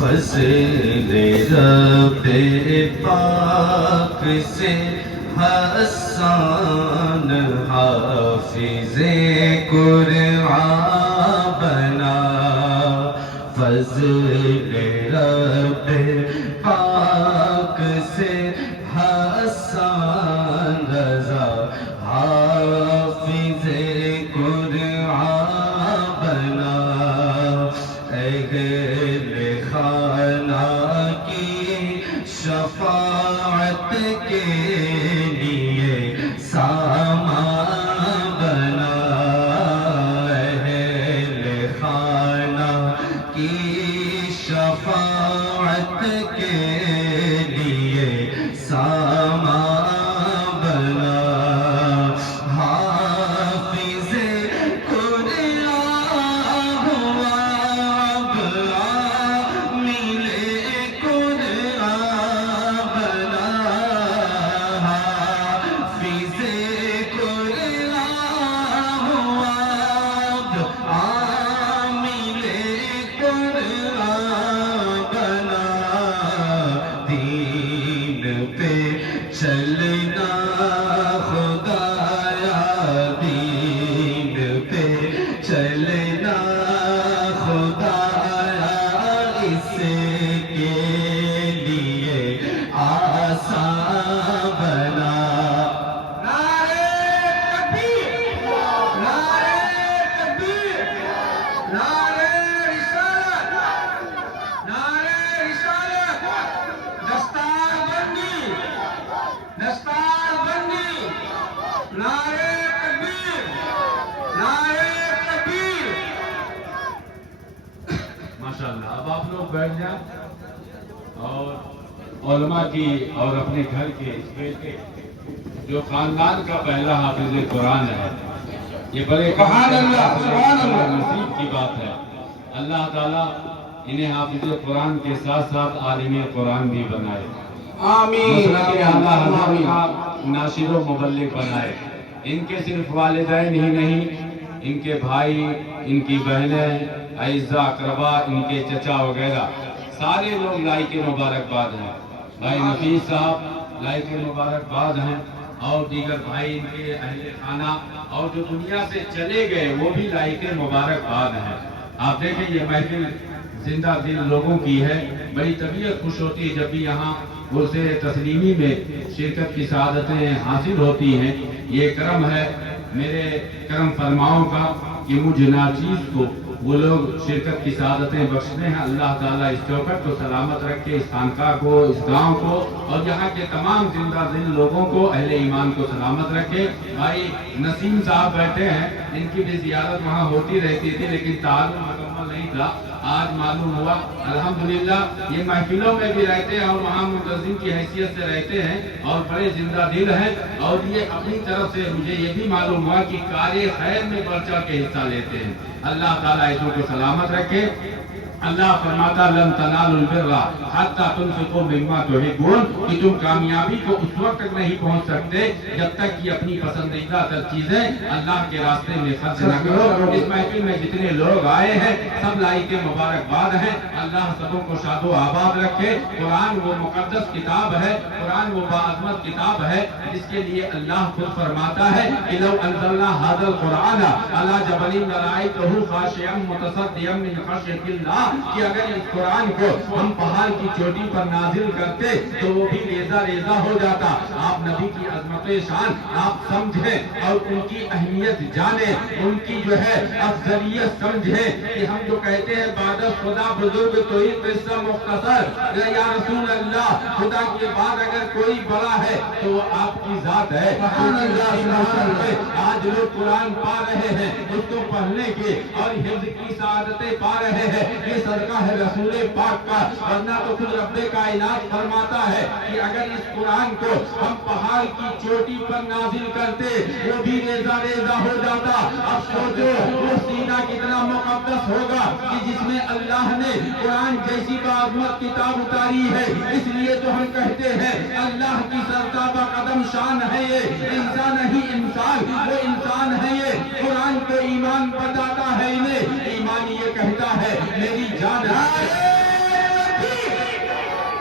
فضل رب پاک سے حسان حافظ قرآن بنا، فضل رب پاک سے حسان رضا حافظ قرآن بنا، اہل خانہ کی شفاعت کے لیے سامان بنا، اہل خانہ کی شفاعت کے لیے سامان بنا، حافظ قرآن ہوا اب عامل قرآن بنا، حافظ قرآن ہوا اب عامل قرآن بنا، دین پہ چلنا خدایا، دین پہ چلنا خدایا، اس کے لیے آسان بنا، نعرہ تکبیر، نعرہ تکبیر، نعرہ رسالت، نعرہ رسالت، دستار بندی، دستار بندی، نعرہ تکبیر، نعرہ تکبیر۔ ماشاءاللہ، اب آپ لوگ بیٹھ جائیں اور علماء کی اور اپنے گھر کے بیٹے جو خاندان کا پہلا حافظ قرآن ہے، یہ بڑے سبحان اللہ، سبحان اللہ۔ نصیب کی بات ہے۔ اللہ تعالیٰ انہیں حافظ قرآن کے ساتھ ساتھ عالم قرآن بھی بنائے، آمین، مسلک اعلیٰ حضرت آمین۔ کا ناشر و مبلغ بنائے۔ ان کے صرف والدین ہی نہیں، ان کے بھائی، ان کی بہنیں، اعزاء اقربا، ان کے چچا وغیرہ سارے لوگ لائق مبارکباد ہیں۔ بھائی نفیس صاحب لائق مبارکباد ہیں، اور دیگر بھائی ان کے اہل خانہ اور جو دنیا سے چلے گئے وہ بھی لائق مبارکباد ہیں۔ آپ دیکھیں یہ محفل زندہ دل لوگوں کی ہے، بڑی طبیعت خوش ہوتی ہے جب بھی یہاں عرص تسلیمی میں شرکت کی سعادتیں حاصل ہوتی ہیں۔ یہ کرم ہے میرے کرم فرماؤں کا کہ مجھ ناچیز کو وہ لوگ شرکت کی سعادتیں بخشتے ہیں۔ اللہ تعالیٰ اس چوکٹ کو سلامت رکھے، اس خانقاہ کو، اس گاؤں کو اور یہاں کے تمام زندہ دل لوگوں کو، اہل ایمان کو سلامت رکھے۔ بھائی نسیم صاحب بیٹھے ہیں، ان کی بھی زیارت وہاں ہوتی رہتی تھی لیکن تعارف مکمل نہیں تھا، آج معلوم ہوا۔ الحمدللہ یہ محفلوں میں بھی رہتے ہیں اور وہاں منتظم کی حیثیت سے رہتے ہیں اور بڑے زندہ دل ہیں، اور یہ اپنی طرف سے مجھے یہ بھی معلوم ہوا کہ کار خیر میں بڑھ چڑھ کے حصہ لیتے ہیں۔ اللہ تعالیٰ ایسوں کو سلامت رکھے۔ اللہ فرماتا لن تنالوا البر حتی تنفقوا مما تحبون، کہ تم کامیابی کو اس وقت تک نہیں پہنچ سکتے جب تک کہ اپنی پسندیدہ تر چیزیں اللہ کے راستے میں خرچ نہ کرو۔ اس محفل میں جتنے لوگ آئے ہیں سب لائق مبارکباد ہیں، اللہ سبوں کو شاد و آباد رکھے۔ قرآن وہ مقدس کتاب ہے، قرآن وہ باعظمت کتاب ہے جس کے لیے اللہ خود فرماتا ہے کہ لو انزلنا هذا القرآن على جبل لرأيته خاشعا متصدعا من خشية الله، کہ اگر اس قرآن کو ہم پہاڑ کی چوٹی پر نازل کرتے تو وہ بھی ریزہ ریزہ ہو جاتا۔ آپ نبی کی عظمت شان آپ سمجھیں اور ان کی اہمیت جانیں، ان کی جو ہے افضلیت سمجھیں کہ ہم جو کہتے ہیں بعد خدا بزرگ تو ہی قصہ مختصر، یا رسول اللہ خدا کے بعد اگر کوئی بڑا ہے تو وہ آپ کی ذات ہے۔ آج لوگ قرآن پا رہے ہیں اس کو پڑھنے کے اور حفظ کی سعادتیں پا رہے ہیں، یہ صدقہ ہے رسول پاک کا، ورنہ تو خود رب کائنات فرماتا ہے کہ اگر اس قرآن کو ہم پہاڑ کی چوٹی پر نازل کرتے وہ بھی ریزہ ریزہ ہو جاتا۔ اب سوچو وہ سینہ کتنا مقدس ہوگا کہ جس میں اللہ نے قرآن جیسی باعظمت کتاب اتاری ہے۔ اس لیے تو ہم کہتے ہیں اللہ کی سرتابہ قدم شان ہے، یہ انسان نہیں انسان، وہ انسان ہے یہ قرآن کو ایمان بتاتا ہے، انہیں ایمان یہ کہتا ہے میری جان ہے۔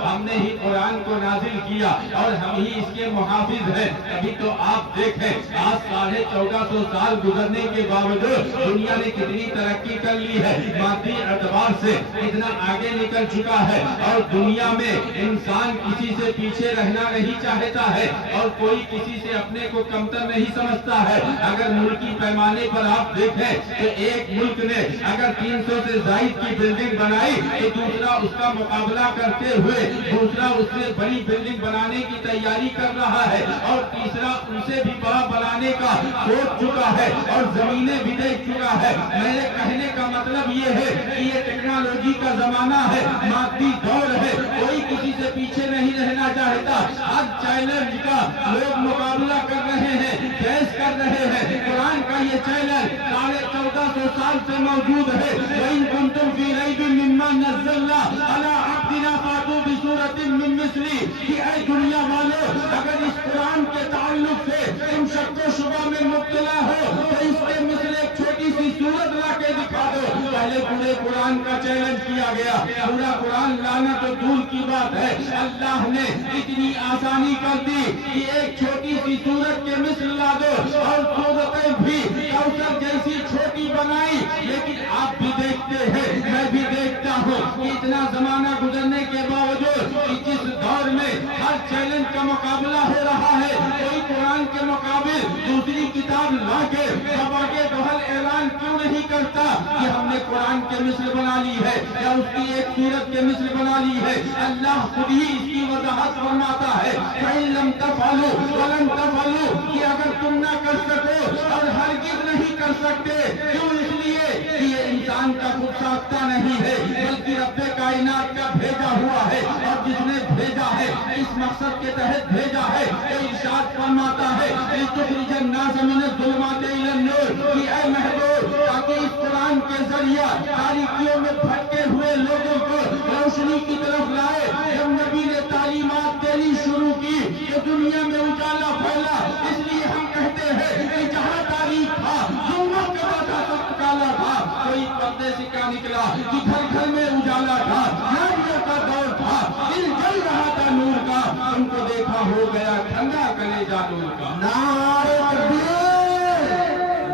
ہم نے ہی قرآن کو نازل کیا اور ہم ہی اس کے محافظ ہیں. ابھی تو آپ دیکھیں آج 1450 سال گزرنے کے باوجود دنیا نے کتنی ترقی کر لی ہے, مادی اعتبار سے اتنا آگے نکل چکا ہے, اور دنیا میں انسان کسی سے پیچھے رہنا نہیں چاہتا ہے اور کوئی کسی سے اپنے کو کمتر نہیں سمجھتا ہے. اگر ملکی پیمانے پر آپ دیکھیں تو ایک ملک نے اگر 300 سے زائد کی بلڈنگ بنائی تو دوسرا اس کا مقابلہ کرتے ہوئے دوسرا اس سے بڑی بلڈنگ بنانے کی تیاری کر رہا ہے, اور تیسرا ان سے بھی بڑا بنانے کا سوچ چکا ہے اور زمینیں بھی دیکھ چکا ہے. میرے کہنے کا مطلب یہ ہے کہ یہ ٹیکنالوجی کا زمانہ ہے, مادی دور ہے, کوئی کسی سے پیچھے نہیں رہنا چاہتا. ہر چیلنج کا لوگ مقابلہ کر رہے ہیں, فیس کر رہے ہیں. قرآن کا یہ چیلنج 1450 سال سے موجود ہے. وَإِن كُنتُمْ فِي رَيْبٍ مِّمَّا نَزَّلْنَا عَلَىٰ عَبْدِنَا فَأْتُوا بِسُورَةٍ مِّن مِّثْلِهِ, کہ اے دنیا والو اگر اس قرآن کے تعلق سے تم شک و شبہ میں مبتلا ہو تو اس کے مثل ایک چھوٹی سی صورت لا کے دکھا دو. پہلے پورے قرآن کا چیلنج کیا گیا, پورا قرآن لانا تو دور کی بات ہے, اللہ نے اتنی آسانی کر دی کہ ایک چھوٹی سی صورت کے مثل لا دو, اور صورتیں بھی کوثر جیسی چھوٹی بنائی. لیکن آپ بھی دیکھتے ہیں, میں بھی دیکھتا ہوں کہ اتنا زمانہ گزرنے کے باوجود کہ جس دور میں ہر چیلنج کا مقابلہ ہو رہا ہے, کوئی قرآن کے مقابل دوسری کتاب لا کے آگے بہل اعلان کیوں نہیں کرتا کہ ہم نے قرآن کے مثل بنا لی ہے یا اس کی ایک سورت کے مثل بنا لی ہے. اللہ خود ہی اس کی وضاحت فرماتا ہے, فَإِن لَمْ تَفْعَلُوا وَلَن تَفْعَلُوا, کہ اگر تم نہ کر سکو اور ہرگز نہیں کر سکتے. کیوں؟ اس لیے کہ یہ انسان کا خود ساختہ نہیں ہے بلکہ رب کائنات کا بھیجا ہوا ہے, اور جس نے بھیجا ہے اس مقصد کے تحت بھیجا ہے. ارشاد فرماتا ہے لِتُخْرِجَ النَّاسَ مِنَ الظُّلُمَاتِ إِلَى النُّورِ, کہ اے محبوب تاکہ اس قرآن کے ذریعہ تاریکیوں میں بھٹکے ہوئے لوگوں کو روشنی کی طرف لائے. جب نبی نے تعلیمات دینی شروع کی کہ دنیا میں اجالا پھیلا. اس لیے ہم کہتے ہیں کہ جہاں تاریخ تھا ظلمت کا تھا, سب کالا تھا, کوئی پردے سے کیا نکلا کہ گھر گھر میں اجالا تھا, ناریوں کا دور تھا, دل جل رہا تھا نور کا, ان کو دیکھا ہو گیا ٹھنڈا کلیجہ نور کا. نعرہ تکبیر,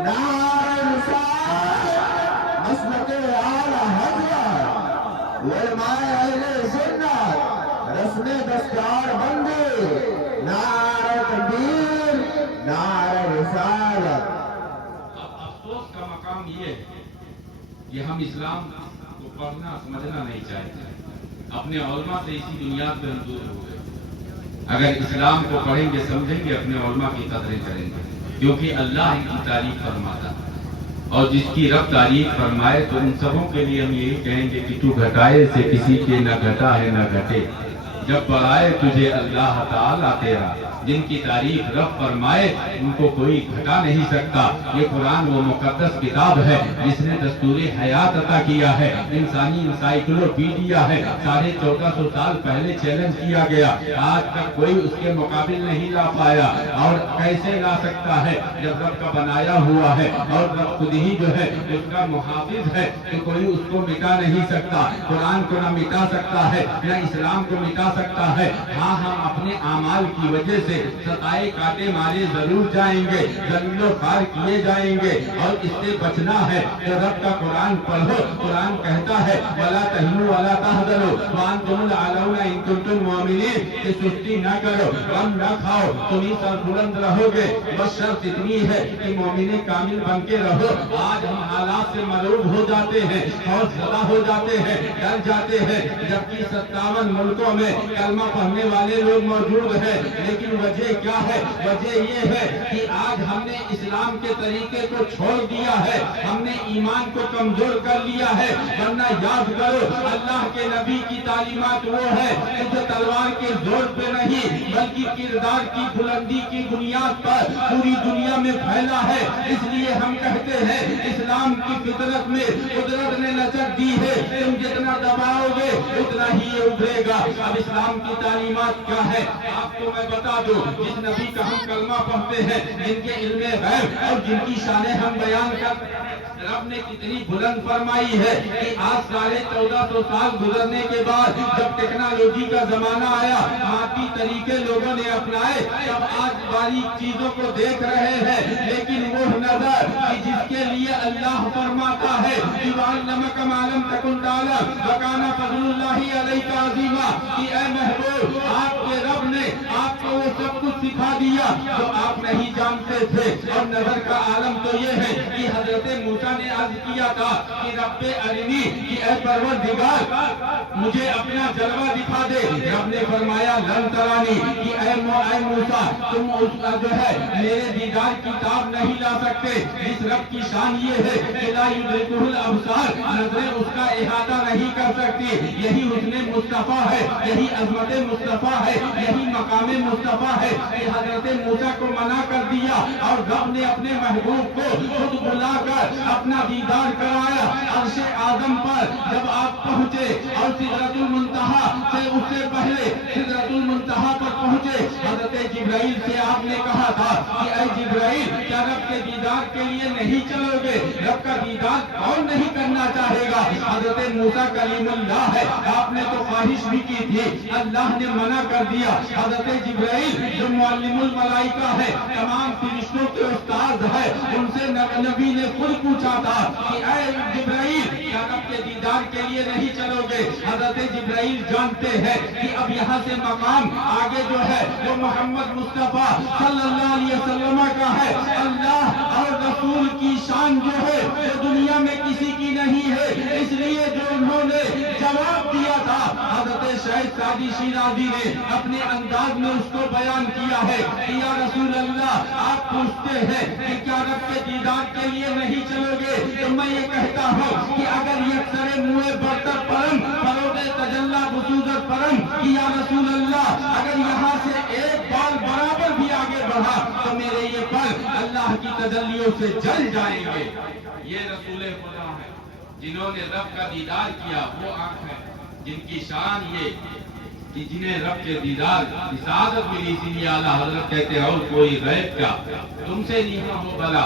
نعرہ رسالت, مسلک اعلی حضرت, علماء اہل سنت, رسم دستار بندی, نعرہ تکبیر, نعرہ رسالت. اب افسوس کا مقام یہ ہے کہ ہم اسلام کو پڑھنا سمجھنا نہیں چاہتے. اپنے علماء سے اسی بنیاد پہ ہم دور ہو گئے. اگر اسلام کو پڑھیں گے سمجھیں گے اپنے علماء کی قدریں کریں گے, کیونکہ اللہ ان کی تعریف فرماتا, اور جس کی رب تعریف فرمائے تو ان سبوں کے لیے ہم یہی کہیں گے کہ تو گھٹائے سے کسی کے نہ گھٹا ہے نہ گھٹے, جب بڑھائے تجھے اللہ تعالیٰ تیرا. جن کی تعریف رب فرمائے ان کو کوئی گھٹا نہیں سکتا. یہ قرآن وہ مقدس کتاب ہے جس نے دستور حیات عطا کیا ہے, انسانی انسائیکلوپیڈیا ہے. 1450 سال پہلے چیلنج کیا گیا, آج تک کوئی اس کے مقابل نہیں لا پایا. اور کیسے لا سکتا ہے جب رب کا بنایا ہوا ہے اور رب خود ہی جو ہے اس کا محافظ ہے, تو کوئی اس کو مٹا نہیں سکتا. قرآن کو نہ مٹا سکتا ہے نہ اسلام کو مٹا سکتا ہے. ہاں ہم اپنے اعمال کی وجہ سے ستائے کاٹے مارے ضرور جائیں گے, ذلیل و خوار کیے جائیں گے, اور اس سے بچنا ہے کہ رب کا قرآن پڑھو. قرآن کہتا ہے وَلَا تَهِنُوا وَلَا تَحْزَنُوا وَأَنْتُمُ الْأَعْلَوْنَ إِن كُنتُم مُؤْمِنِينَ, کہ سستی نہ کرو, غم نہ کھاؤ, تم ہی سر بلند رہو گے. بس شرط اتنی ہے کہ مومن کامل بن کے رہو. آج ہم حالات سے مرعوب ہو جاتے ہیں, خوف زدہ ہو جاتے ہیں, ڈر جاتے ہیں, جبکہ 57 ملکوں میں کلمہ پڑھنے والے لوگ موجود ہیں. لیکن وجہ کیا ہے؟ وجہ یہ ہے کہ آج ہم نے اسلام کے طریقے کو چھوڑ دیا ہے, ہم نے ایمان کو کمزور کر لیا ہے. ورنہ یاد کرو اللہ کے نبی کی تعلیمات وہ ہے کہ جو تلوار کے زور پہ نہیں بلکہ کردار کی بلندی کی بنیاد پر پوری دنیا میں پھیلا ہے. اس لیے ہم کہتے ہیں اسلام کی فطرت میں قدرت نے لچک دی ہے, تم جتنا دباؤ گے اتنا ہی یہ ابھرے گا. اب اسلام کی تعلیمات کیا ہے آپ کو میں بتا دوں. جس نبی کا ہم کلمہ پڑھتے ہیں, جن کے علم غیب اور جن کی شانیں ہم بیان کرتے ہیں, رب نے کتنی بلند فرمائی ہے کہ آج 1450 سال گزرنے کے بعد جب ٹیکنالوجی کا زمانہ آیا, مادی طریقے لوگوں نے اپنائے, تب آج باریک چیزوں کو دیکھ رہے ہیں, لیکن وہ نظر کہ جس کے لیے اللہ فرماتا ہے وَعَلَّمَكَ مَا لَمْ تَكُنْ تَعْلَمْ وَكَانَ فَضْلُ اللَّهِ عَلَيْكَ عَظِيمًا, کہ اے محبوب آپ کے رب نے آپ کو وہ سب کچھ سکھا دیا جو آپ نہیں جانتے تھے. اور نظر کا عالم تو یہ ہے کہ حضرت موسیٰ نے عرض کیا تھا کہ رب ارنی, کہ اے پروردگار مجھے اپنا جلوہ دکھا دے. رب نے فرمایا لن ترانی, کہ اے موسیٰ تم جو ہے میرے دیدار کی تاب نہیں لا سکتے. اس رب کی شان یہ ہے کہ لا یدرکہ الابصار, نظریں اس کا احاطہ نہیں کر سکتی. یہی حسن مصطفیٰ ہے, یہی عظمت مصطفیٰ ہے, یہی مقام مصطفیٰ ہے کہ حضرت موسیٰ کو منع کر دیا اور رب نے اپنے محبوب کو خود بلا کر اپنا دیدار کرایا. عرش اعظم پر جب آپ پہنچے اور سدرۃ المنتہا سے اس سے پہلے سدرۃ المنتہا پر پہنچے, حضرت جبرائیل سے آپ نے کہا تھا کہ اے جبرائیل کیا رب کے دیدار کے لیے نہیں چلو گے؟ رب کا دیدار کون نہیں کرنا چاہے گا؟ حضرت موسیٰ کلیم اللہ ہے, آپ نے تو خواہش بھی کی تھی, اللہ نے منع کر دیا. حضرت جبرائیل جو معلم الملائکہ ہے, تمام فرشتوں کے استاد ہے, ان سے نبی نے خود پوچھا تھا کہ اے جبرائیل کیا رب کے دیدار کے لیے نہیں چلو گے؟ حضرت جبرائیل جانتے ہیں کہ اب یہاں سے مقام آگے جو ہے وہ محمد مصطفیٰ صلی اللہ علیہ وسلم کا ہے. اللہ اور رسول کی شان جو ہے وہ دنیا میں کسی کی نہیں ہے, اس لیے جو انہوں نے جواب دیا تھا حضرت شہید سعدی شیرازی نے اپنے انداز میں اس کو بیان کیا ہے کہ یا رسول اللہ آپ پوچھتے ہیں کہ کیا رب کے دیدار کے لیے نہیں چلو گے, تو میں یہ کہتا ہوں کہ اگر یکسر منہ برتر پرم فروغ تجلی بصورت پرم, کہ یا رسول اللہ اگر یہاں سے ایک بال برابر بھی آگے بڑھا تو میرے یہ پر اللہ کی تجلیوں سے جل جائیں گے. یہ رسول خدا ہے جنہوں نے رب کا دیدار کیا, وہ آنکھ ہے جن کی شان یہ کہ جنہیں رب کے دیدار کی سعادت ملی. اسی لیے اعلیٰ حضرت کہتے ہیں اور کوئی غیب کیا تم سے نہیں ہو بلا,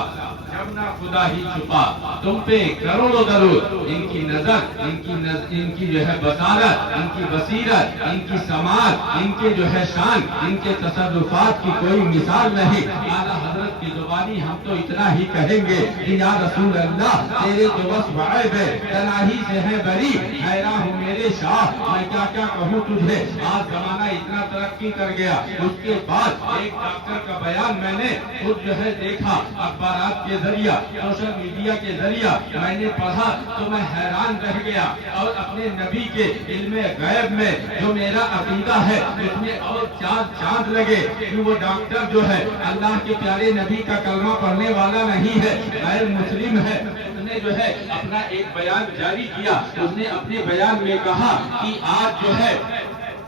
جب نہ خدا ہی چھپا تم پہ کروڑوں درود. ان کی نظر, ان کی جو ہے بصارت, ان کی بصیرت, ان کی سماعت, ان کے جو ہے شان, ان کے تصرفات کی کوئی مثال نہیں. اعلیٰ حضرت کی زبانی ہم تو اتنا ہی کہیں گے کہ یا رسول اللہ تیرے تو بس وعیب ہے, تنہی سے ہے بری, حیران ہوں میرے شاہ میں کیا کیا کہوں تجھے. آج زمانہ اتنا ترقی کر گیا, اس کے بعد ایک ڈاکٹر کا بیان میں نے خود جو ہے دیکھا اخبارات کے ذریعہ, سوشل میڈیا کے ذریعہ میں نے پڑھا تو میں حیران رہ گیا. اور اپنے نبی کے علم غیب میں جو میرا عقیدہ ہے اس میں اور 4 چاند لگے کہ وہ ڈاکٹر جو ہے اللہ کے پیارے نبی کا کلمہ پڑھنے والا نہیں ہے, غیر مسلم ہے. اس نے جو ہے اپنا ایک بیان جاری کیا, اس نے اپنے بیان میں کہا کہ آج جو ہے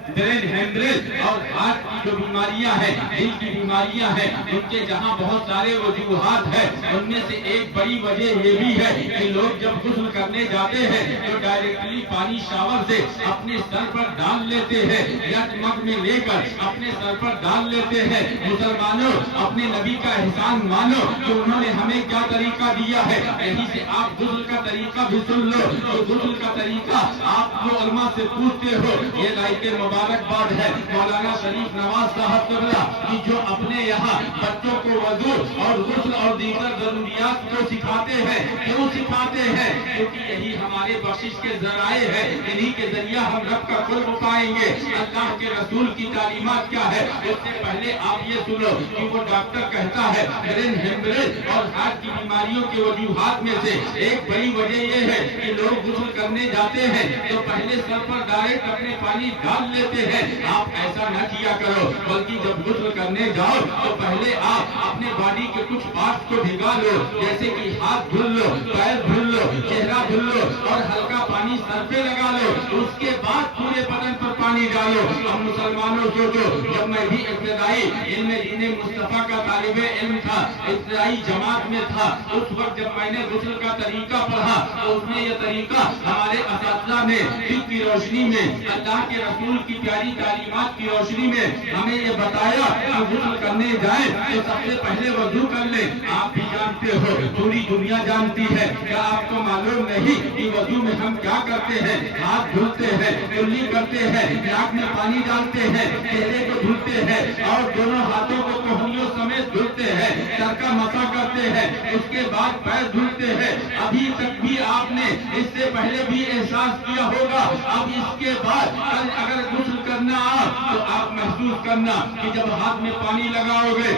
برین ہیمریج اور ہارٹ کی جو بیماریاں ہیں, دل کی بیماریاں ہیں, ان کے جہاں بہت سارے وجوہات ہیں, ان میں سے ایک بڑی وجہ یہ بھی ہے کہ لوگ جب غسل کرنے جاتے ہیں تو ڈائریکٹلی پانی شاور سے اپنے سر پر ڈال لیتے ہیں یا مگ میں لے کر اپنے سر پر ڈال لیتے ہیں. مسلمانوں اپنے نبی کا احسان مانو کہ انہوں نے ہمیں کیا طریقہ دیا ہے. یہیں سے آپ غسل کا طریقہ بھی سن لو. تو غسل کا طریقہ آپ جو علماء سے پوچھتے ہو, یہ لائق مبارکباد ہے مولانا شریف نواز صاحب قبلہ کہ جو اپنے یہاں بچوں کو وضو اور غسل اور دیگر ضروریات کو سکھاتے ہیں. کیوں سکھاتے ہیں؟ کیونکہ یہی ہمارے بخشش کے ذرائع ہے, انہی کے ذریعہ ہم رب کا قرب پائیں گے. اللہ کے رسول کی تعلیمات کیا ہے اس سے پہلے آپ یہ سنو کہ وہ ڈاکٹر کہتا ہے برین ہیمریج اور ہارٹ کی بیماریوں کے وجوہات میں سے ایک بڑی وجہ یہ ہے کہ لوگ غسل کرنے جاتے ہیں تو پہلے سر پر ڈائریکٹ اپنے پانی ڈال لیتے ہیں. آپ ایسا نہ کیا کرو, بلکہ جب غسل کرنے جاؤ تو پہلے آپ اپنے باڈی کے کچھ پارٹس کو بھگا لو, جیسے کہ ہاتھ دھل لو, پیر دھل لو، چہرہ دھل لو اور ہلکا پانی سر پہ لگا لو، اس کے بعد پورے بدن پر پانی ڈالو۔ ہم مسلمانوں سوچو، جب میں بھی ابتدائی علم دین مصطفیٰ کا طالب علم تھا، ابتدائی جماعت میں تھا، اس وقت جب میں نے غسل کا طریقہ پڑھا تو اس میں یہ طریقہ ہمارے اساتذہ نے دل کی روشنی میں، اللہ کے رسول کی پیاری تعلیمات کی روشنی میں ہمیں یہ بتایا کہ غسل کرنے جائیں تو سب سے پہلے وضو کر لیں۔ آپ بھی جانتے ہو، پوری دنیا جانتی ہے، کیا آپ کو معلوم نہیں کہ وضو میں ہم کیا کرتے ہیں؟ ہاتھ دھلتے ہیں، کلی کرتے ہیں، ناک میں پانی ڈالتے ہیں، چہرے کو دھلتے ہیں اور دونوں ہاتھوں کو کوہنیوں سمیت دھلتے ہیں، سر کا مسا کرتے ہیں، اس کے بعد پیر دھلتے ہیں۔ ابھی تک بھی آپ نے اس سے پہلے بھی احساس کیا ہوگا، اب اس کے بعد اگر غسل کرنا تو آپ محسوس کرنا کہ جب ہاتھ میں پانی لگاؤ گے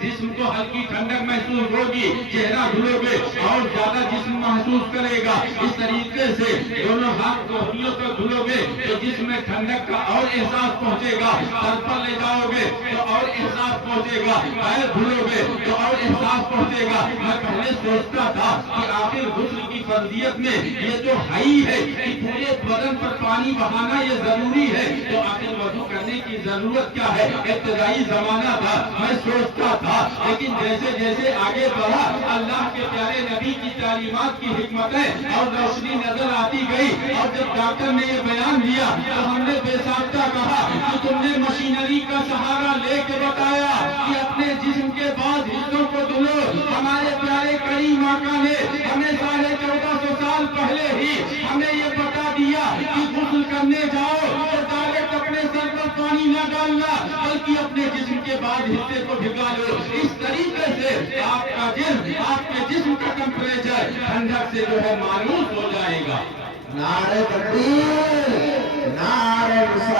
جسم کو ہلکی ٹھنڈک محسوس ہوگی، چہرہ دھلو گے اور زیادہ جسم محسوس کرے گا۔ اس طریقے سے دونوں ہاتھ کوہنیوں پر دھلو گے تو جسم میں ٹھنڈک کا اور احساس پہنچے گا، سر پر لے جاؤ گے تو اور احساس پہنچے گا، پیر دھلو گے تو اور احساس پہنچے گا۔ میں پہلے سوچتا تھا کہ آخر غسل کی فرضیت میں یہ تو ہے ہی ہے کہ پورے بدن پر پانی بہانا یہ ضروری ہے، تو آخر وضو کرنے کی ضرورت کیا ہے؟ ابتدائی زمانہ تھا، میں سوچتا تھا، لیکن جیسے جیسے آگے بڑھا اللہ کے پیارے نبی کی تعلیمات کی حکمتیں اور روشنی نظر آتی گئی، اور جب ڈاکٹر نے یہ بیان دیا تو ہم نے بے ساختہ کہا کہ تم نے مشینری کا سہارا لے کے بتایا کہ اپنے جسم کے بعض حصوں کو دھلو۔ ہمارے پیارے کریم آقا نے ہمیں 1450 سال پہلے ہی ہمیں یہ بتا دیا کہ غسل کرنے جاؤ تو ڈائریکٹ اپنے سر پر پانی نہ ڈالنا، بلکہ اپنے جسم کے بعض حصے کو بھگا لو۔ اس طریقے سے آپ کا جسم، آپ کے جسم کا ٹمپریچر ٹھنڈک سے جو ہے مانوس ہو جائے گا۔ نعرہ تکبیر، نعرہ رسالت۔